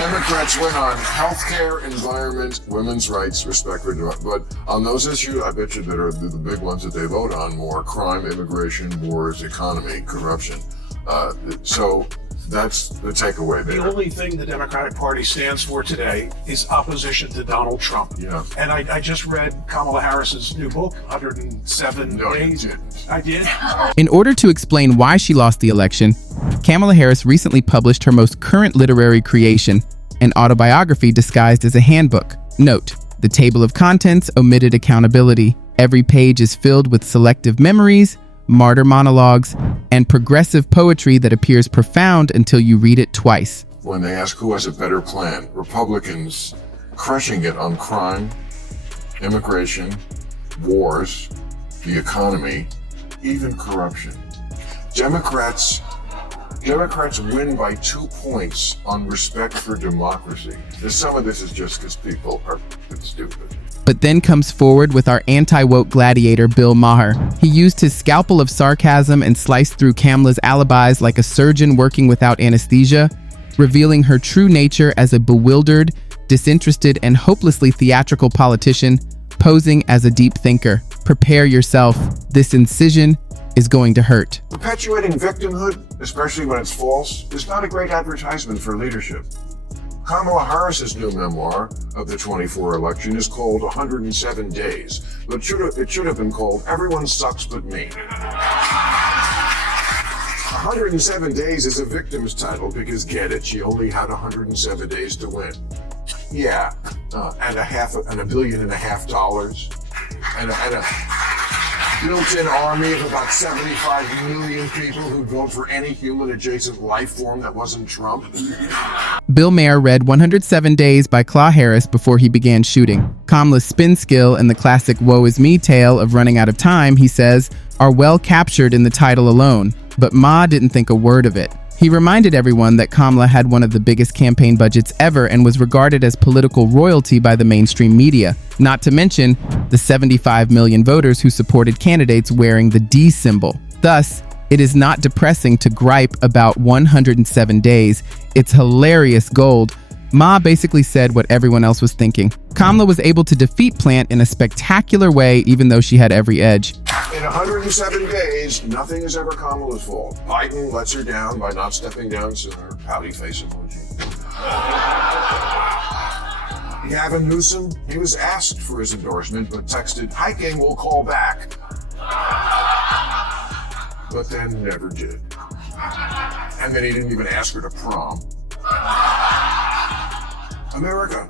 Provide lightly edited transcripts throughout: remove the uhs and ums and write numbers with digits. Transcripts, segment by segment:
Democrats win on healthcare, environment, women's rights, respect for but on those issues, I bet you that are the big ones that they vote on more: crime, immigration, wars, economy, corruption. So that's the takeaway there. The only thing the Democratic Party stands for today is opposition to Donald Trump. Yeah. And I just read Kamala Harris's new book, 107 Days. You didn't. I did. In order to explain why she lost the election, Kamala Harris recently published her most current literary creation, an autobiography disguised as a handbook. Note, the table of contents omitted accountability. Every page is filled with selective memories, martyr monologues, and progressive poetry that appears profound until you read it twice. When they ask who has a better plan, Republicans crushing it on crime, immigration, wars, the economy, even corruption. Democrats win by 2 points on respect for democracy. Some of this is just because people are stupid. But then comes forward with our anti-woke gladiator, Bill Maher. He used his scalpel of sarcasm and sliced through Kamala's alibis like a surgeon working without anesthesia, revealing her true nature as a bewildered, disinterested, and hopelessly theatrical politician posing as a deep thinker. Prepare yourself. This incision is going to hurt. Perpetuating victimhood, especially when it's false, is not a great advertisement for leadership. Kamala Harris's new memoir of the 24 election is called 107 Days, but it should have been called Everyone Sucks But Me. 107 Days is a victim's title because, get it, she only had 107 days to win. Yeah, and $1.5 billion and a built-in army of about 75 million people who'd vote for any human-adjacent life form that wasn't Trump. Bill Maher read 107 Days by Kamala Harris before he began shooting. Kamala's spin skill and the classic woe is me tale of running out of time, he says, are well captured in the title alone, but Ma didn't think a word of it. He reminded everyone that Kamala had one of the biggest campaign budgets ever and was regarded as political royalty by the mainstream media, not to mention the 75 million voters who supported candidates wearing the D symbol. Thus, it is not depressing to gripe about 107 days. It's hilarious gold. Ma basically said what everyone else was thinking. Kamala was able to defeat Plant in a spectacular way, even though she had every edge. In 107 days, nothing is ever Kamala's fault. Biden lets her down by not stepping down sooner. Pouty face emoji. Gavin Newsom, he was asked for his endorsement, but texted, "Hiking will call back." But then never did. And then he didn't even ask her to prom. America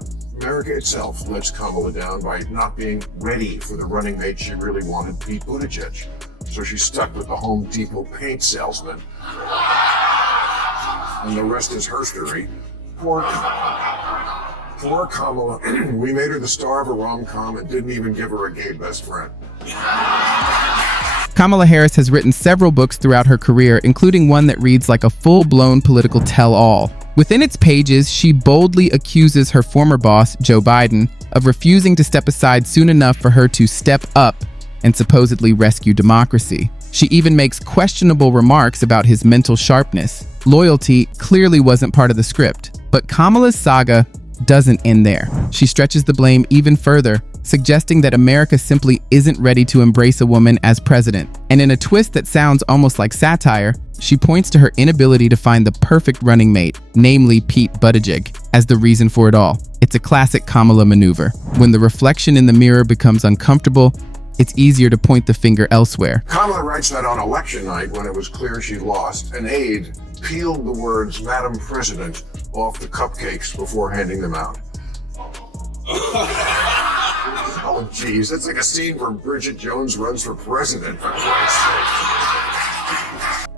itself lets Kamala down by not being ready for the running mate she really wanted, Pete Buttigieg. So she's stuck with the Home Depot paint salesman. And the rest is herstory. Poor Kamala. We made her the star of a rom-com and didn't even give her a gay best friend. Kamala Harris has written several books throughout her career, including one that reads like a full-blown political tell-all. Within its pages, she boldly accuses her former boss, Joe Biden, of refusing to step aside soon enough for her to step up and supposedly rescue democracy. She even makes questionable remarks about his mental sharpness. Loyalty clearly wasn't part of the script. But Kamala's saga doesn't end there. She stretches the blame even further, suggesting that America simply isn't ready to embrace a woman as president. And in a twist that sounds almost like satire, she points to her inability to find the perfect running mate, namely Pete Buttigieg, as the reason for it all. It's a classic Kamala maneuver. When the reflection in the mirror becomes uncomfortable, it's easier to point the finger elsewhere. Kamala writes that on election night, when it was clear she lost, an aide peeled the words "Madam President" off the cupcakes before handing them out. Oh, geez, that's like a scene where Bridget Jones runs for president, for Christ's sake.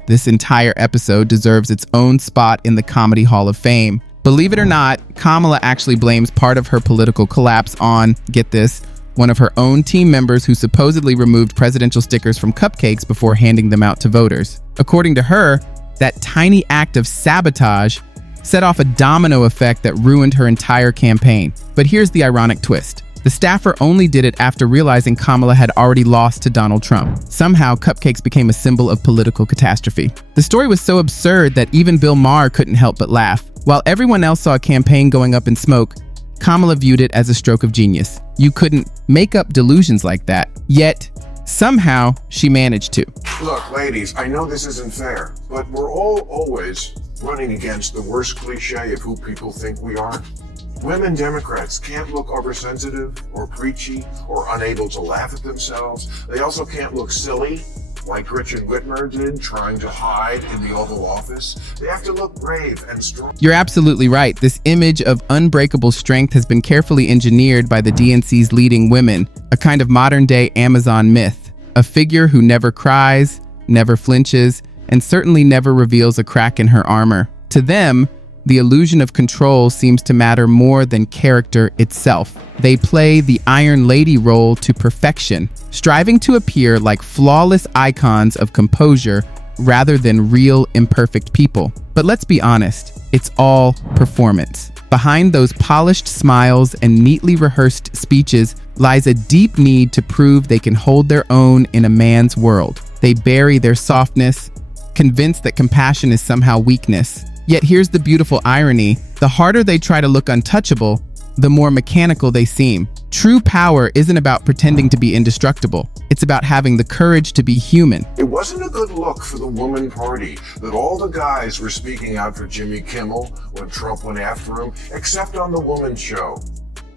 This entire episode deserves its own spot in the Comedy Hall of Fame. Believe it or not, Kamala actually blames part of her political collapse on, get this, one of her own team members who supposedly removed presidential stickers from cupcakes before handing them out to voters. According to her, that tiny act of sabotage set off a domino effect that ruined her entire campaign. But here's the ironic twist. The staffer only did it after realizing Kamala had already lost to Donald Trump. Somehow, cupcakes became a symbol of political catastrophe. The story was so absurd that even Bill Maher couldn't help but laugh. While everyone else saw a campaign going up in smoke, Kamala viewed it as a stroke of genius. You couldn't make up delusions like that. Yet, somehow, she managed to. Look, ladies, I know this isn't fair, but we're all always running against the worst cliche of who people think we are. Women Democrats can't look oversensitive or preachy or unable to laugh at themselves. They also can't look silly, like Richard Whitmer did, trying to hide in the Oval Office. They have to look brave and strong. You're absolutely right. This image of unbreakable strength has been carefully engineered by the DNC's leading women, a kind of modern-day Amazon myth, a figure who never cries, never flinches, and certainly never reveals a crack in her armor. To them, the illusion of control seems to matter more than character itself. They play the Iron Lady role to perfection, striving to appear like flawless icons of composure rather than real imperfect people. But let's be honest, it's all performance. Behind those polished smiles and neatly rehearsed speeches lies a deep need to prove they can hold their own in a man's world. They bury their softness, convinced that compassion is somehow weakness. Yet here's the beautiful irony. The harder they try to look untouchable, the more mechanical they seem. True power isn't about pretending to be indestructible. It's about having the courage to be human. It wasn't a good look for the woman party that all the guys were speaking out for Jimmy Kimmel when Trump went after him, except on the woman show,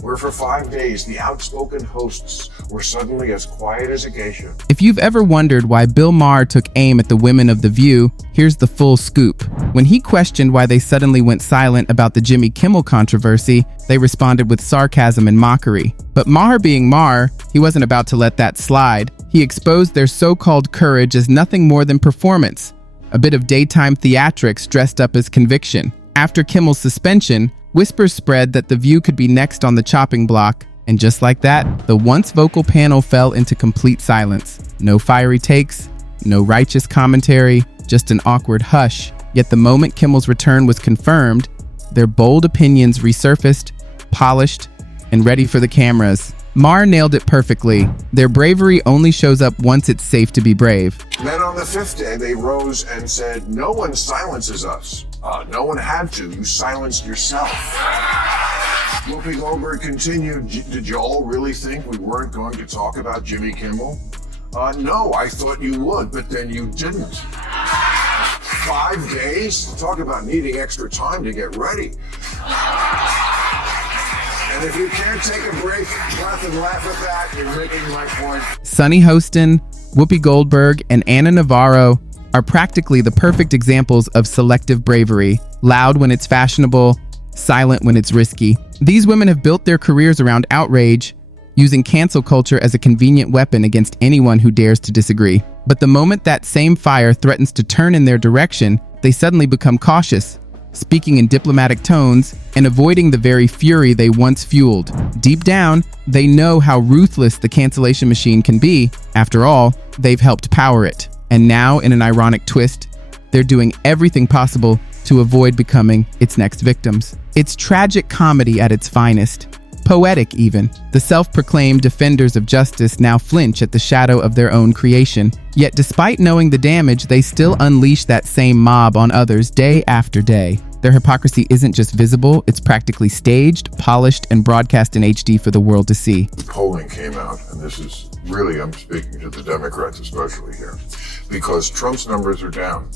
where for 5 days the outspoken hosts were suddenly as quiet as a geisha. If you've ever wondered why Bill Maher took aim at the women of The View, here's the full scoop. When he questioned why they suddenly went silent about the Jimmy Kimmel controversy, they responded with sarcasm and mockery. But Maher being Maher, he wasn't about to let that slide. He exposed their so-called courage as nothing more than performance, a bit of daytime theatrics dressed up as conviction. After Kimmel's suspension, whispers spread that The View could be next on the chopping block, and just like that, the once vocal panel fell into complete silence. No fiery takes, no righteous commentary, just an awkward hush. Yet the moment Kimmel's return was confirmed, their bold opinions resurfaced, polished, and ready for the cameras. Maher nailed it perfectly. Their bravery only shows up once it's safe to be brave. Then on the 5th day, they rose and said, "No one silences us. No one had to. You silenced yourself." Whoopi Goldberg continued, "Did you all really think we weren't going to talk about Jimmy Kimmel? No, I thought you would, but then you didn't. 5 days? Talk about needing extra time to get ready. And if you can't take a break, breath, and laugh at that, you're making my point." Sunny Hostin, Whoopi Goldberg, and Anna Navarro are practically the perfect examples of selective bravery, loud when it's fashionable, silent when it's risky. These women have built their careers around outrage, using cancel culture as a convenient weapon against anyone who dares to disagree. But the moment that same fire threatens to turn in their direction, they suddenly become cautious, speaking in diplomatic tones and avoiding the very fury they once fueled. Deep down, they know how ruthless the cancellation machine can be. After all, they've helped power it. And now, in an ironic twist, they're doing everything possible to avoid becoming its next victims. It's tragic comedy at its finest. Poetic, even. The self-proclaimed defenders of justice now flinch at the shadow of their own creation. Yet despite knowing the damage, they still unleash that same mob on others day after day. Their hypocrisy isn't just visible, it's practically staged, polished, and broadcast in HD for the world to see. Polling came out, and this is really, I'm speaking to the Democrats especially here, because Trump's numbers are down.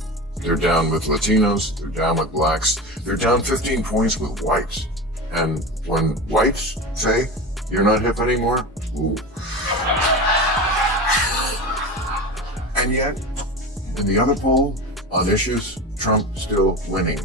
They're down with Latinos, they're down with blacks, they're down 15 points with whites. And when whites say, "You're not hip anymore," ooh. And yet, in the other poll, on issues, Trump still winning.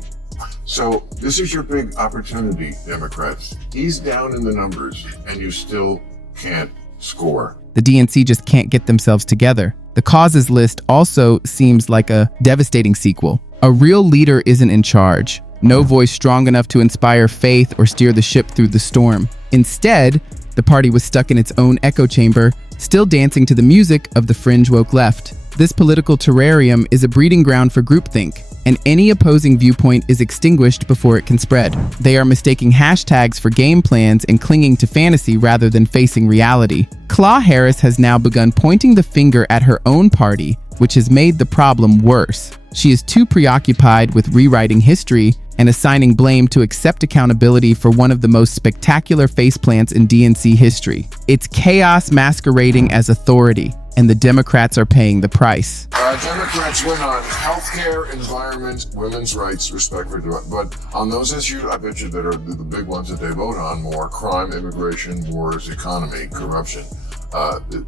So this is your big opportunity, Democrats. He's down in the numbers, and you still can't score. The DNC just can't get themselves together. The causes list also seems like a devastating sequel. A real leader isn't in charge. No voice strong enough to inspire faith or steer the ship through the storm. Instead, the party was stuck in its own echo chamber, still dancing to the music of the fringe woke left. This political terrarium is a breeding ground for groupthink, and any opposing viewpoint is extinguished before it can spread. They are mistaking hashtags for game plans and clinging to fantasy rather than facing reality. Kamala Harris has now begun pointing the finger at her own party, which has made the problem worse. She is too preoccupied with rewriting history and assigning blame to accept accountability for one of the most spectacular faceplants in DNC history. It's chaos masquerading as authority, and the Democrats are paying the price. Democrats win on healthcare, environment, women's rights, respect for, but on those issues, I bet you that are the big ones that they vote on more: crime, immigration, wars, economy, corruption.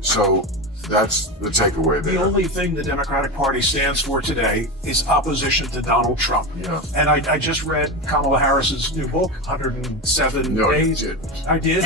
So that's the takeaway there. The only thing the Democratic Party stands for today is opposition to Donald Trump. Yeah. And I just read Kamala Harris's new book, 107 No, Days. you didn't. I did.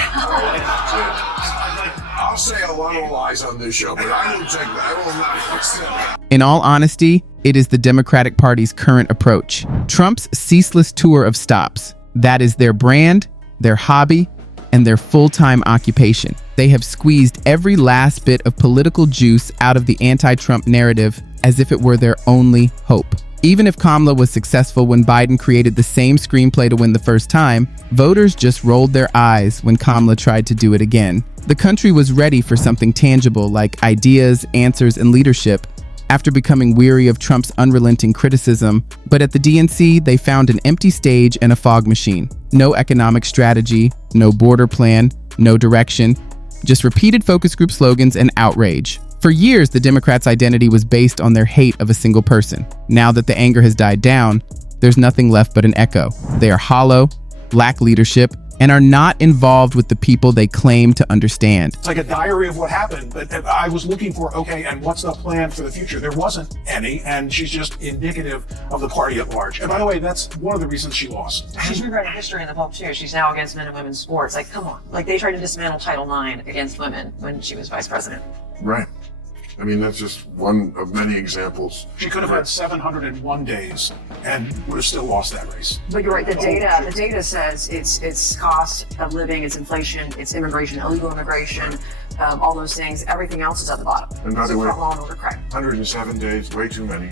I'll say a lot of lies on this show, but I will take that. I will not accept. In all honesty, it is the Democratic Party's current approach. Trump's ceaseless tour of stops. That is their brand, their hobby, and their full-time occupation. They have squeezed every last bit of political juice out of the anti-Trump narrative as if it were their only hope. Even if Kamala was successful when Biden created the same screenplay to win the first time, voters just rolled their eyes when Kamala tried to do it again. The country was ready for something tangible like ideas, answers, and leadership after becoming weary of Trump's unrelenting criticism. But at the DNC, they found an empty stage and a fog machine. No economic strategy, no border plan, no direction, just repeated focus group slogans and outrage. For years, the Democrats' identity was based on their hate of a single person. Now that the anger has died down, there's nothing left but an echo. They are hollow, lack leadership, and are not involved with the people they claim to understand. It's like a diary of what happened, but I was looking for, okay, and what's the plan for the future? There wasn't any, and she's just indicative of the party at large. And by the way, that's one of the reasons she lost. She's rewriting history in the book too. She's now against men and women's sports. Like, come on. Like, they tried to dismantle Title IX against women when she was vice president. Right. I mean, that's just one of many examples. She could have had 701 days and would have still lost that race. But you're right. The data says it's cost of living, it's inflation, it's immigration, illegal immigration, all those things. Everything else is at the bottom. And by the way, law and order crime. 107 days, way too many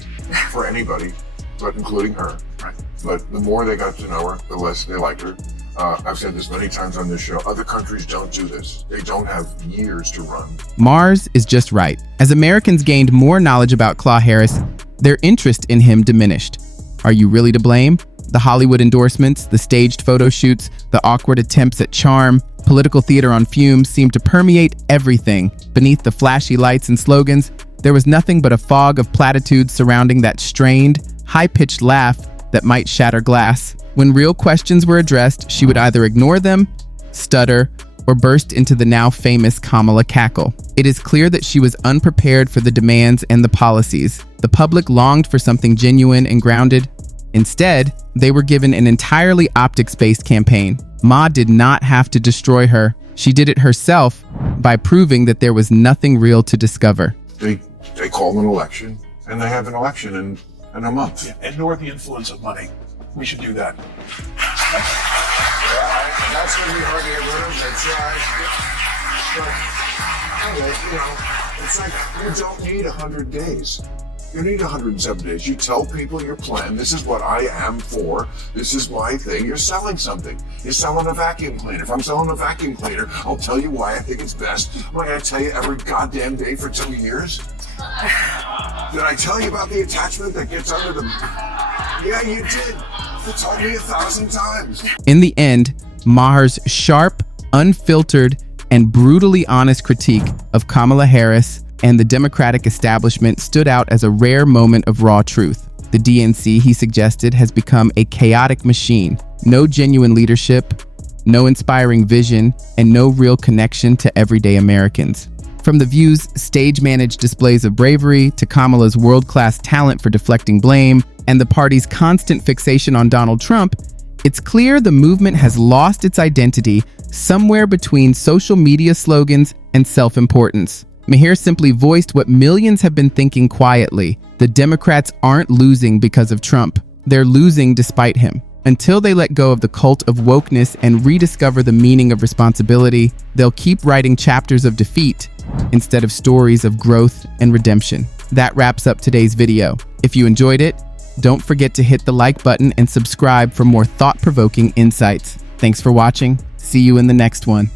for anybody, but including her. Right. But the more they got to know her, the less they liked her. I've said this many times on this show. Other countries don't do this. They don't have years to run. Mars is just right. As Americans gained more knowledge about Kamala Harris, their interest in him diminished. Are you really to blame? The Hollywood endorsements, the staged photo shoots, the awkward attempts at charm, political theater on fumes seemed to permeate everything. Beneath the flashy lights and slogans, there was nothing but a fog of platitudes surrounding that strained, high-pitched laugh that might shatter glass. When real questions were addressed, she would either ignore them, stutter, or burst into the now famous Kamala cackle. It is clear that she was unprepared for the demands and the policies. The public longed for something genuine and grounded. Instead, they were given an entirely optics-based campaign. Ma did not have to destroy her. She did it herself by proving that there was nothing real to discover. They call an election, and they have an election in a month. Yeah, ignore the influence of money. We should do that. That's going to be hard to get rid of. That's right. But, it's like you don't need 100 days. You need 107 days. You tell people your plan. This is what I am for. This is my thing. You're selling something. You're selling a vacuum cleaner. If I'm selling a vacuum cleaner, I'll tell you why I think it's best. Am I going to tell you every goddamn day for 2 years? Did I tell you about the attachment that gets under the... Yeah, you did. You told me 1,000 times. In the end, Maher's sharp, unfiltered, and brutally honest critique of Kamala Harris and the Democratic establishment stood out as a rare moment of raw truth. The DNC, he suggested, has become a chaotic machine. No genuine leadership, no inspiring vision, and no real connection to everyday Americans. From The View's stage-managed displays of bravery to Kamala's world-class talent for deflecting blame and the party's constant fixation on Donald Trump, it's clear the movement has lost its identity somewhere between social media slogans and self-importance. Maher simply voiced what millions have been thinking quietly. The Democrats aren't losing because of Trump. They're losing despite him. Until they let go of the cult of wokeness and rediscover the meaning of responsibility, they'll keep writing chapters of defeat instead of stories of growth and redemption. That wraps up today's video. If you enjoyed it, don't forget to hit the like button and subscribe for more thought-provoking insights. Thanks for watching. See you in the next one.